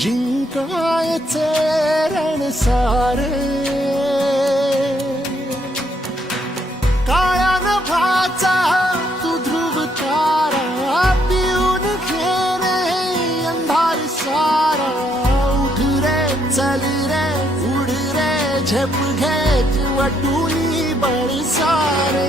जिंकायचे रण सारे काळ्या नभाचा तू ध्रुव तारा पिऊन घेणे अंधार सारा उठ रे चल रे उड रे झेप घे वटुनी बळ सारे